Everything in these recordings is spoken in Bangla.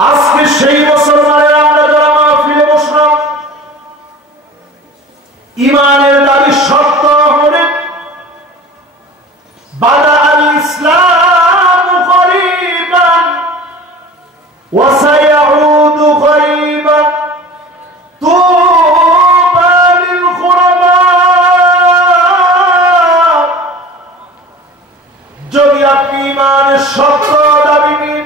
আজকে সেই মুসলমানেরা আমরা যারা মাহফিলে বসলাম, ইমানের দাবি সত্য হলে বাদা আল ইসলাম গরীবান ওয়া সায়াউদু গরীবান তুবা লিল গুরাবা। যদি আপনি ইমানের সত্য দাবি নিয়ে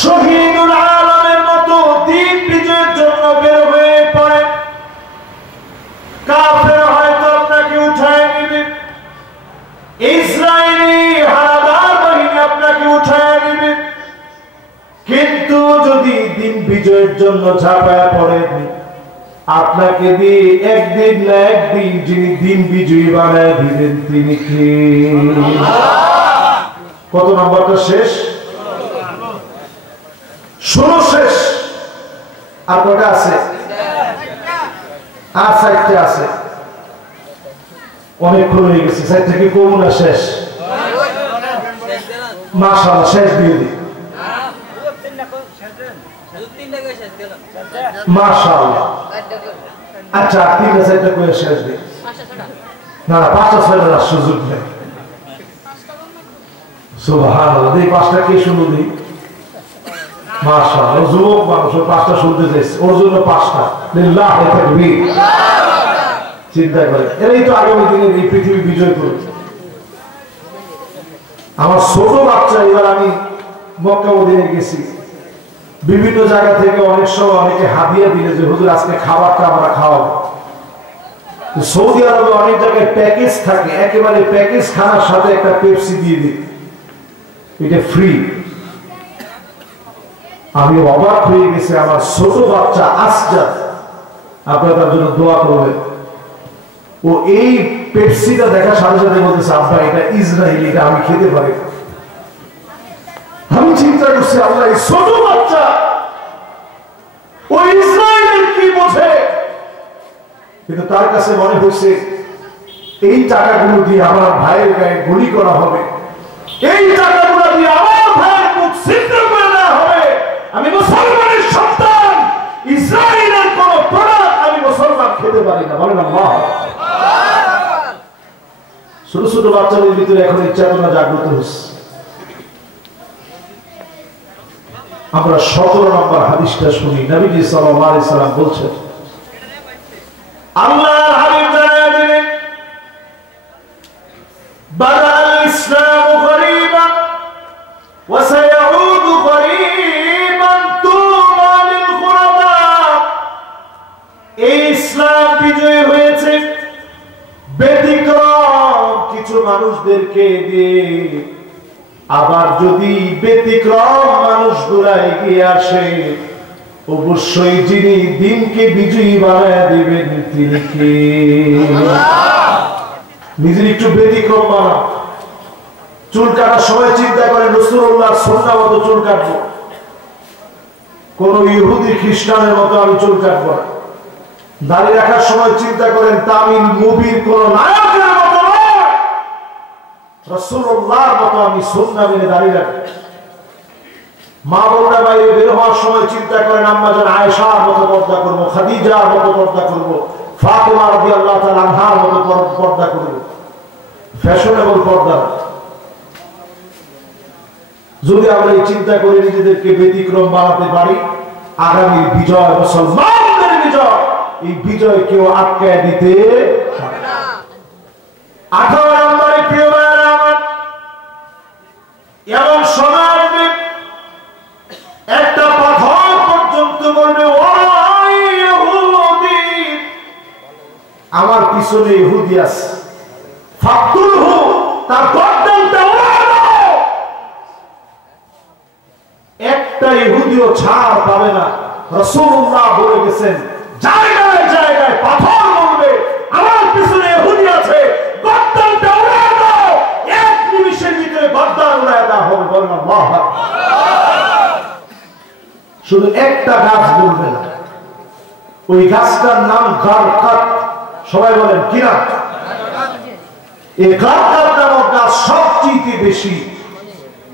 শহীদুল আলমের মতো দিন বিজয়ের জন্য বের হয়ে পড়ে, কাফের হয়তো আপনাকে উঠায় নেবে, ইসরায়েলি হানাদার বাহিনী আপনাকে উঠায় নেবে, কিন্তু যদি দিন বিজয়ের জন্য ঝাঁপায় পড়েন, আপনাকে দিয়ে একদিন না একদিন যিনি দিন বিজয়ী বানায় দিলেন তিনি কে? কত নম্বরটা শেষ? শুরু শেষ। আর কটা আছে? আর 4টা আছে। অনেকক্ষণ হয়ে গেছে। 4টা কি কমু না শেষ? মাশাআল্লাহ, শেষ দিয়ে দিই। মাশাআল্লাহ। আচ্ছা, 3-4টা করে শেষ দিই। না, 5টা-6টা সুযোগ নেই। সুবহানাল্লাহ। এই 5টা কি শুরু দিই? মাশাআল্লাহ, যুবক মানুষ 5টা শুনতে চাইছে, ওর জন্য 5টা। লিল্লাহি তাকবীর। চিন্তা করে এরাই তো আগামী দিনে এই পৃথিবী বিজয় করবে। আমার ছোট বাচ্চা, এবার আমি মক্কা মদিনায় গেছি, বিভিন্ন জায়গা থেকে অনেক সময় অনেকে হাদিয়া দিলে যে হুজুর আজকে খাবারটা আমরা খাওয়াবো। সৌদি আরবে অনেক জায়গায় প্যাকেজ থাকে, একেবারে প্যাকেজ খানার সাথে একটা পেপসি দিয়ে দিই, এটা ফ্রি। আমি অবাক হয়ে গেছে। আমার ছোট বাচ্চা আসজাদ, আপনারা তার জন্য দোয়া করবেন, ও এই পেপসিটা দেখার সাথে সাথে বলতেছে আব্বা এটা ইসরায়েলি, এটা আমি খেতে পারি। আমি চিন্তা করছি আল্লাহ, এই ছোট বাচ্চা ও ইসরায়েলের কি বোঝে? কিন্তু তার কাছে মনে হচ্ছে এই টাকাগুলো দিয়ে আমার ভাইয়ের গায়ে গুলি করা হবে, এই টাকাগুলো দিয়ে আমার ভাইয়ের মুখ ছিদ্র করে দেওয়া হবে। আমি মুসলমানের সন্তান, ইসরায়েলের কোন প্রোডাক্ট আমি মুসলমান খেতে পারি না। বলেন আল্লাহ। ছোট ছোট বাচ্চাদের ভিতরে এখন এই চেতনা জাগ্রত হচ্ছে। আমরা 17 নম্বর হাদিসটা শুনি। নবীজি সাল্লাল্লাহু আলাইহি সাল্লাম বলছেন, আল্লাহর হাবিব জানায় দিলেন, বাদাল ইসলামু গরীবান ওয়া সায়াউদু গরীবান তুবা লিল গুরাবা। এই ইসলাম বিজয়ী হয়েছে ব্যতিক্রম কিছু মানুষদেরকে দিয়ে, আবার যদি ব্যতিক্রম মানুষগুলা এগিয়ে আসে, অবশ্যই যিনি দিনকে বিজয়ী বানায় দিবেন তিনি কে? নিজের একটু ব্যতিক্রম বানা। চুল কাটার সময় চিন্তা করেন রাসূলুল্লাহর সুন্নাহ মতো চুল কাটবো, কোন ইহুদি খ্রিস্টানের মতো আমি চুল কাটবো না। দাড়ি রাখার সময় চিন্তা করেন তামিল মুভির কোন নায়কের মতো নয়, রাসূলুল্লাহর মতো আমি সুন্নাহ মেনে দাঁড়িয়ে রাখবো। মা বোনরা বাইরে বের হওয়ার সময় চিন্তা করেন আম্মা জান আয়েশার মতো পর্দা করবো, খাদিজার মতো পর্দা করবো, ফাতেমা রাদিয়াল্লাহু তাআলা আনহার মতো পর্দা করবো। ফ্যাশনেবল পর্দা। যদি আমরা এই চিন্তা করে নিজেদেরকে ব্যতিক্রম বানাতে পারি, আগামী বিজয় মুসলমানদের বিজয়, এই বিজয় কেউ আটকায় দিতে পারে না। 18 নম্বরে প্রিয় ভাইরা আমার, এমন সময় আসবে একটা পাথর পর্যন্ত বলবে ও ইহুদি, আমার পিছনে ইহুদি আছে, ফাকতুলহু, তার গর্দানটা উড়ায় দাও। একটা ইহুদিও ছাড় পাবে না। রাসূলুল্লাহ বলে গেছেন জায়গায় জায়গায় পাথর বলবে আমার পিছনে ইহুদি আছে, গর্দানটা উড়ায় দাও। এক নিমিষের ভিতরে গর্দান উড়ায় দেওয়া হবে। বলেন আল্লাহু আকবার। শুধু একটা গাছ বলবে না, ওই গাছটার নাম গারকাত। সবাই বলেন কি নাম? এই গারকাত নামক গাছ সবচেয়ে বেশি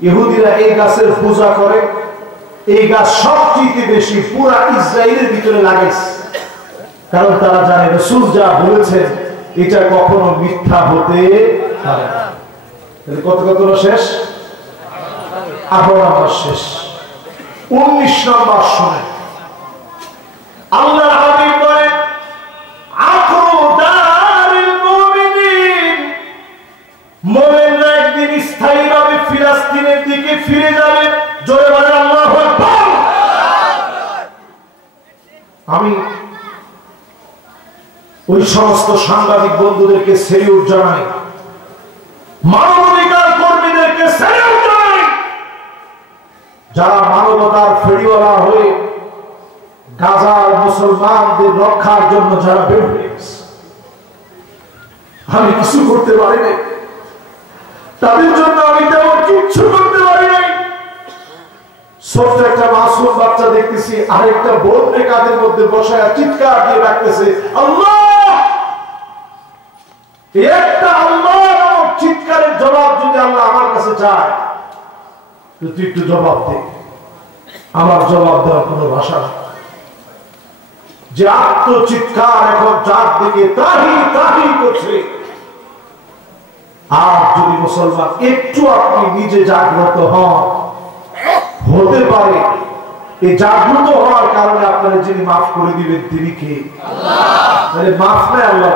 ইহুদিরা এই গাছের পূজা করে, এই গাছ সবচেয়ে বেশি পুরা ইসরায়েলের ভিতরে লাগে, কারণ তারা জানে রাসূল যা বলেছেন এটা কখনো মিথ্যা হতে পারে না। কত কত শেষ? 18 নম্বর শেষ। 19 নম্বর শুনে আল্লাহর হাবিব বলেন, আখরু দারিল মুমিনিন, মুমিনরা একদিন স্থায়ীভাবে ফিলিস্তিনের দিকে ফিরে যাবে। জোরে বলেন আল্লাহু আকবার। আমি ওই সমস্ত সাংবাদিক বন্ধুদেরকে সেলিউট জানাই, মানবাধিকার কর্মীদেরকে সেলিউট জানাই, যারা মানবতার ফেরিওয়ালা হয়ে গাজার মুসলমানদের রক্ষার জন্য যারা বের হয়েছে। আমি কিছু করতে পারি নাই, তাদের জন্য আমি তেমন কিচ্ছু করতে পারি নাই। ছোট্ট একটা মাসুম বাচ্চা দেখতেছি আরেকটা বোনকে কাঁধের মধ্যে বসায় চিৎকার দিয়ে ডাকতেছে আল্লাহ। একটা আল্লাহ নামক চিৎকারের জবাব যদি আল্লাহ আমার কাছে চায়, তুই একটু জবাব দে। আমার জবাব দেওয়ার কোনো ভাষা নেই। যে আত্মচিৎকার এখন যার দিকে ত্রাহি ত্রাহি করছে, আর যদি মুসলমান একটু আপনি নিজে জাগ্রত হন, হতে পারে এই জাগ্রত হওয়ার কারণে আপনারা যিনি মাফ করে দিবেন তিনি কে? আল্লাহ। মাফ নাই আল্লাহ।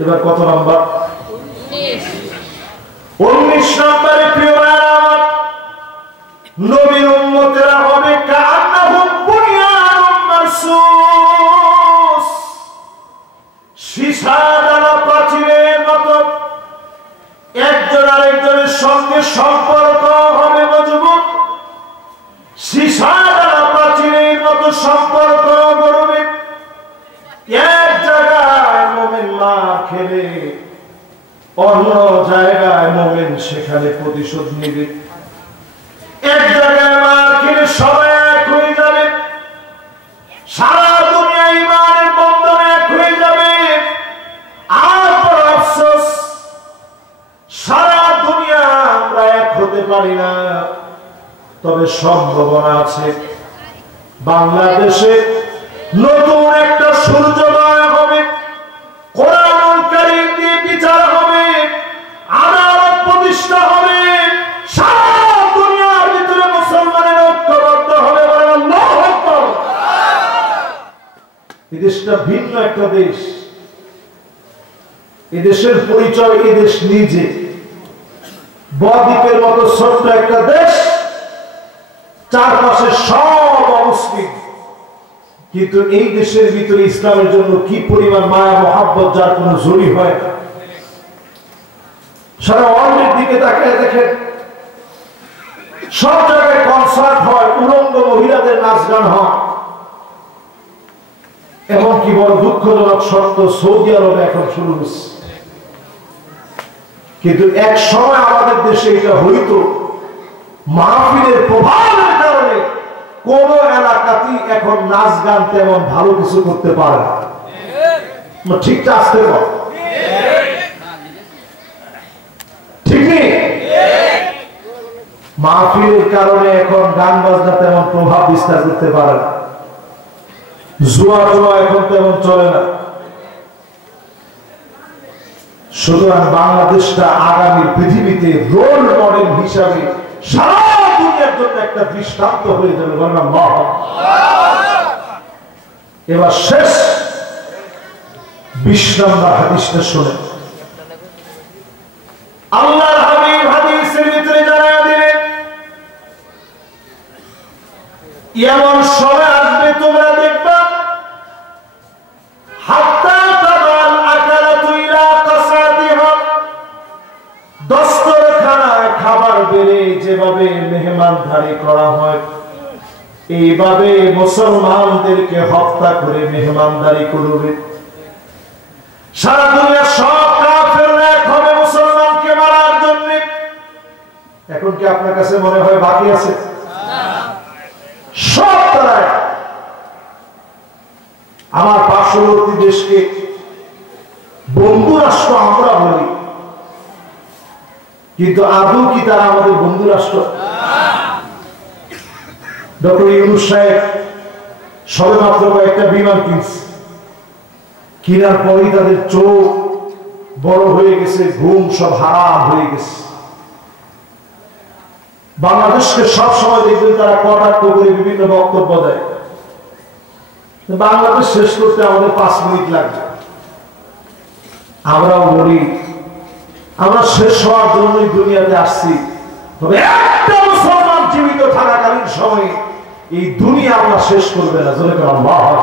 এবার কত নম্বর? 19 নম্বরে প্রিয় ভাইরা আমার, নবীর উম্মতেরা হবে কান্নাহুম বুনিয়ানুম মারসুস, সীসাদালা প্রাচীরের মতো একজন আরেকজনের সঙ্গে সম্পর্ক হবে মজবুত। সীসাদালা প্রাচীরের মতো সম্পর্ক গড়বে। এক জায়গায় মুমিন মার খেলে অন্য জায়গায় মুমিন সেখানে প্রতিশোধ নেবে। এক জায়গায় মার খেলে সবাই এক হয়ে যাবে, সারা দুনিয়া ইমানের বন্ধনে এক হয়ে যাবে। আর আফসোস, সারা দুনিয়া আমরা এক হতে পারি না। তবে সম্ভাবনা আছে বাংলাদেশে নতুন একটা সূর্যোদয় হবে, কোরআনুল কারীম দিয়ে বিচার হবে, আদালত প্রতিষ্ঠা হবে, সারা দুনিয়ার ভিতরে মুসলমানের ঐক্যবদ্ধ হবে। বলেন আল্লাহু আকবার। এই দেশটা ভিন্ন একটা দেশ। এই দেশের পরিচয় এই দেশ নিজে। বদ্বীপের মতো ছোট্ট একটা দেশ, চারপাশে সব অমুসলিম, কিন্তু এই দেশের ভিতরে ইসলামের জন্য কি পরিমাণ মায়া মহাব্বত, যার কোনো জড়ি হয় না। সারা ওয়ার্ল্ডের দিকে তাকিয়ে দেখেন, সব জায়গায় কনসার্ট হয়, উলঙ্গ মহিলাদের নাচ গান হয়। এমনকি বড় দুঃখজনক সত্য, সৌদি আরবে এখন শুরু হচ্ছে। কিন্তু এক সময় আমাদের দেশে এটা হইতো, মাহফিলের প্রভাবের কারণে কোন এলাকাতেই এখন নাচ গান তেমন ভালো কিছু করতে পারে না। ঠিকটা আসতে পারে, ঠিক নেই? মাহফিলের কারণে এখন গান বাজনা তেমন প্রভাব বিস্তার করতে পারে না। জুয়া জুয়া এখন তেমন চলে না। সুতরাং বাংলাদেশটা আগামী পৃথিবীতে রোল মডেল হিসাবে সারা দুনিয়ার জন্য একটা দৃষ্টান্ত হয়ে যাবে। এবার শেষ 20 নম্বর হাদিসটা শুনে আল্লাহর হাবিব হাদিসের ভিতরে জানায়া দিলেন, এমন সময় আসবে তোমরা দেখবা, হাত্তা তাবাল আকালাতু ইলা কাসাতিহা, দস্তরখানায় খাবার বেড়ে যেভাবে মেহমানদারি করা হয়, এইভাবে মুসলমানদেরকে হত্যা করে মেহমানদারি করবে। সারা দুনিয়ার সব কাফেররা এক হবে মুসলমানকে মারার জন্য। এখন কি আপনার কাছে মনে হয় বাকি আছে? সব তারা। আমার পার্শ্ববর্তী দেশকে বন্ধু রাষ্ট্র আমরা বলি, কিন্তু আদৌ কি তারা আমাদের বন্ধু রাষ্ট্র? ডক্টর ইউনূস সাহেব সবেমাত্র কয়েকটা বিমান কিনছে, কেনার পরেই তাদের চোখ বড় হয়ে গেছে, ঘুম সব হারাম হয়ে গেছে। বাংলাদেশকে সব সময় দেখবেন তারা কটাক্ষ করে বিভিন্ন বক্তব্য দেয়। বাংলাদেশ শেষ করতে আমাদের 5 মিনিট লাগবে। আমরাও বলি আমরা শেষ হওয়ার জন্যই দুনিয়াতে আসছি, তবে একটা মুসলমান জীবিত থাকাকালীন সময়ে এই দুনিয়া আমরা শেষ করবে না। জোরে করে আল্লাহু আকবার।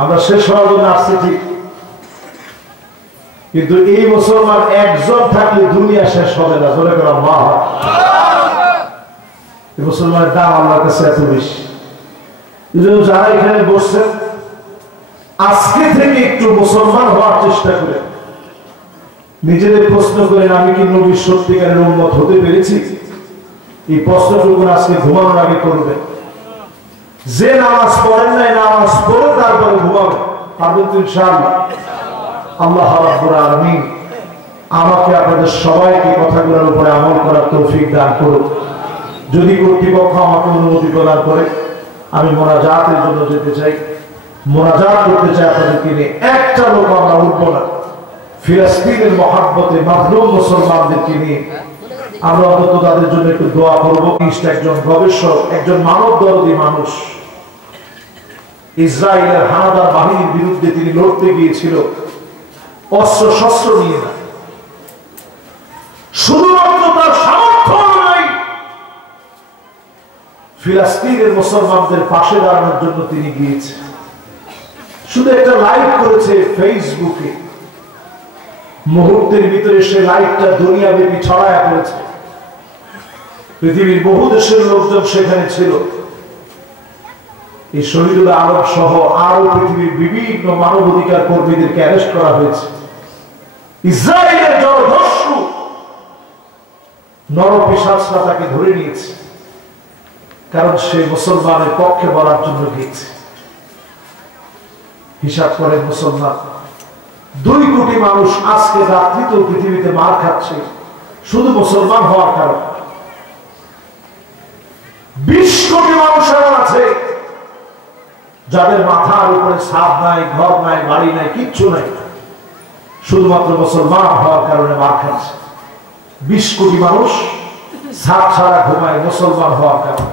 আমরা শেষ হওয়ার জন্য আসছি ঠিক, কিন্তু এই মুসলমান একজন থাকলে দুনিয়া শেষ হবে না। জোরে করে আল্লাহু আকবার। এই মুসলমানের দাম আল্লাহর কাছে এত বেশি। যারা এখানে বসছেন আজকে থেকে একটু মুসলমান হওয়ার চেষ্টা করে নিজেদের প্রশ্ন করেন, আমি কি নবীর সত্যিকারের উম্মত হতে পেরেছি? এই প্রশ্নটুকু আজকে ঘুমানোর আগে করবেন। যে নামাজ পড়েন নাই, নামাজ পড়ে তারপরে ঘুমাবেন, পারবেন তো ইনশাআল্লাহ? আল্লাহ রাব্বুল আলামিন আমাকে আপনাদের সবাইকে কথাগুলোর উপরে আমল করার তৌফিক দান করুন। যদি কর্তৃপক্ষ আমাকে অনুমতি প্রদান করে আমি মোনাজাতের জন্য যেতে চাই, মোনাজাত করতে চাই আপনাদেরকে নিয়ে। একটা লোক আমরা উঠবো না, ফিলিস্তিনের মহাব্বতে মাযলুম মুসলমানদেরকে নিয়ে আমরা অন্তত তাদের জন্য একটু দোয়া করবো। একজন গবেষক, একজন মানব দরদী মানুষ, ইসরায়েলের হানাদার বাহিনীর বিরুদ্ধে তিনি লড়তে গিয়েছিল অস্ত্র শস্ত্র নিয়ে না, শুধুমাত্র তার সামর্থ্য নাই, ফিলিস্তিনের মুসলমানদের পাশে দাঁড়ানোর জন্য তিনি গিয়েছে। শুধু একটা লাইভ করেছে ফেসবুকে, মুহূর্তের ভিতরে সে লাইভটা দুনিয়াব্যাপী ছড়ায়া পড়েছে। পৃথিবীর বহু দেশের লোকজন সেখানে ছিল। এই শহীদুল আলম সহ আরো পৃথিবীর বিভিন্ন মানবাধিকার কর্মীদেরকে অ্যারেস্ট করা হয়েছে। ইসরায়েলের জলদস্যু নরপিশাচরা তাকে ধরে নিয়েছে, কারণ সে মুসলমানের পক্ষে বলার জন্য গিয়েছে। হিসাব করেন মুসলমান 2 কোটি মানুষ আজকে রাত্রিতেও পৃথিবীতে মার খাচ্ছে শুধু মুসলমান হওয়ার কারণে। 20 কোটি মানুষ এমন আছে যাদের মাথার উপরে ছাদ নাই, ঘর নাই, বাড়ি নাই, কিচ্ছু নাই, শুধুমাত্র মুসলমান হওয়ার কারণে মার খাচ্ছে। 20 কোটি মানুষ ছাদ ছাড়া ঘুমায় মুসলমান হওয়ার কারণে।